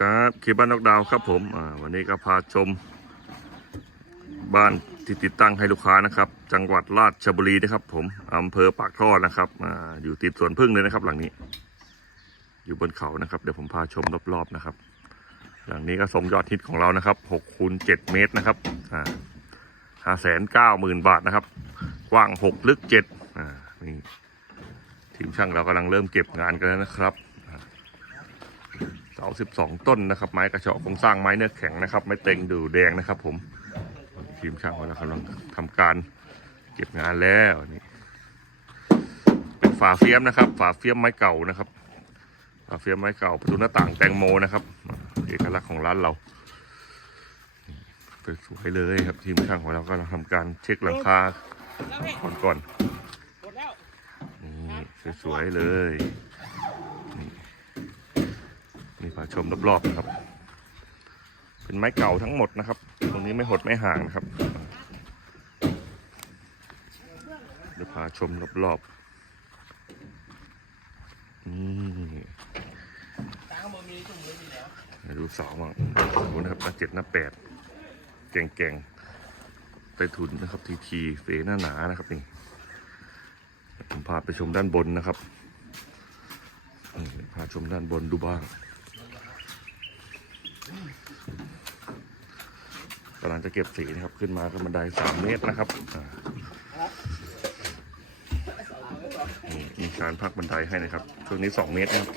ครับคลิปบ้านนอกดาวครับผมวันนี้ก็พาชม บ้านที่ติดตั้งให้ลูกค้านะครับ จังหวัดราชบุรีนะครับ ผมอำเภอปากท่อนะครับออยู่ติดสวนพึ่งเลยนะครับ หลังนี้ อยู่บนเขานะครับ เดี๋ยวผมพาชมรอบๆนะครับ หลังนี้ก็สมยอดฮิตของเรานะครับหกคูณเจ็ดเมตรนะครับห้าแสนเก้าหมื่นบาทนะครับ กว้างหกลึกเจ็ดนี่ทีมช่างเรากำลังเริ่มเก็บงานกันแล้วนะครับาสิบสองต้นนะครับ ไม้กระเชาะโครงสร้างไม้เนื้อแข็งนะครับ ไม้เต็งดูแดงนะครับ ผมทีมช่างของเรากำลังทำการเก็บงานแล้วนี่เป็นฝาเฟียมนะครับ ฝาเฟียมไม้เก่านะครับฝาเฟียมไม้เก่าประตูหน้าต่างแตงโมนะครับเอกลักษณ์ของร้านเราสวยๆเลยครับทีมช่างของเราก็กำลังทำการเช็คหลังคาก่อนก่อนหมดแล้วนี่สวยๆเลยนี่นี่พา ชมรอบๆนะครับ เป็นไม้เก่าทั้งหมดนะครับ ตรงนี้ไม่หดไม่ห่างนะครับเดี๋ยวพาชมรอบๆนี่ตังค์มันมีถุงวให้ดูเสาบ้างดูนะครับหน้าเจ็ดหน้าแปดแก่งๆใต้ทุนนะครับ ทีทีเฟหน้าหนานะครับนี่ผมพาไปชมด้านบนนะครับพาชมด้านบนดูบ้าง กำลังจะเก็บสีนะครับ ขึ้นมาก็บันไดสามเมตรนะครับอ่านี่มีการพักบันไดให้นะครับช่วงนี้สองเมตรนะครับ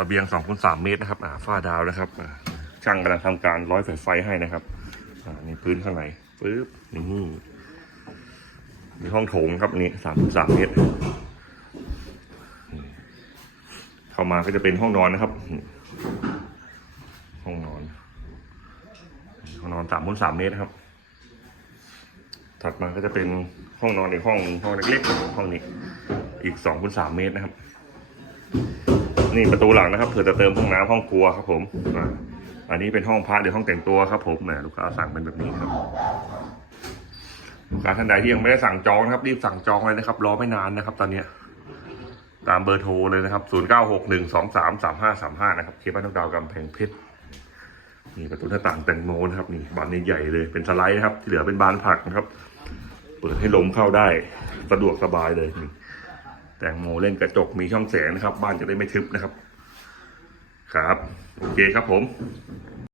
ระเบียง2คูณ3เมตรนะครับอ่าฝ้าดาวนะครับอ่าช่างกำลังทำการร้อยสายไฟให้นะครับอ่านี่พื้นข้างในปึ๊บนี่มีห้องโถงครับอันนี้3คูณ3เมตรเข้ามาก็จะเป็นห้องนอนนะครับนี่ห้องนอน ห้ องนอน3คูณ3เมตรนะครับ ถัดมาก็จะเป็นห้องนอนอีกห้องห้องเล็กๆห้องนี้ อีก2คูณ3เมตรนะครับ นี่ประตูหลังนะครับเผื่อจะเติมห้องน้ำห้องครัวครับ ผมอันนี้เป็นห้องพักเดี๋ยวห้องแต่งตัวครับ ผมแหมลูกค้าสั่งเป็นแบบนี้ครับลูกค้าท่านใดที่ยังไม่ได้สั่งจองนะครับ รีบสั่งจองเลยนะครับ รอไม่นานนะครับ ตอนเนี้ยตามเบอร์โทรเลยนะครับ 0 9 6 1 2 3 3 5 3 5 นะครับเคบ้านนกดาวกำแพงเพชร นี่ประตูหน้าต่างแตงโมนะครับนี่บานใหญ่ๆเลยเป็นสไลด์นะครับที่เหลือเป็นบานผักนะครับ เปิดให้ลมเข้าได้สะดวกสบายเลยนี่แตงโมเล่นกระจกมีช่องแสงนะครับ บ้านจะได้ไม่ทึบนะครับ ครับ โอเคครับผม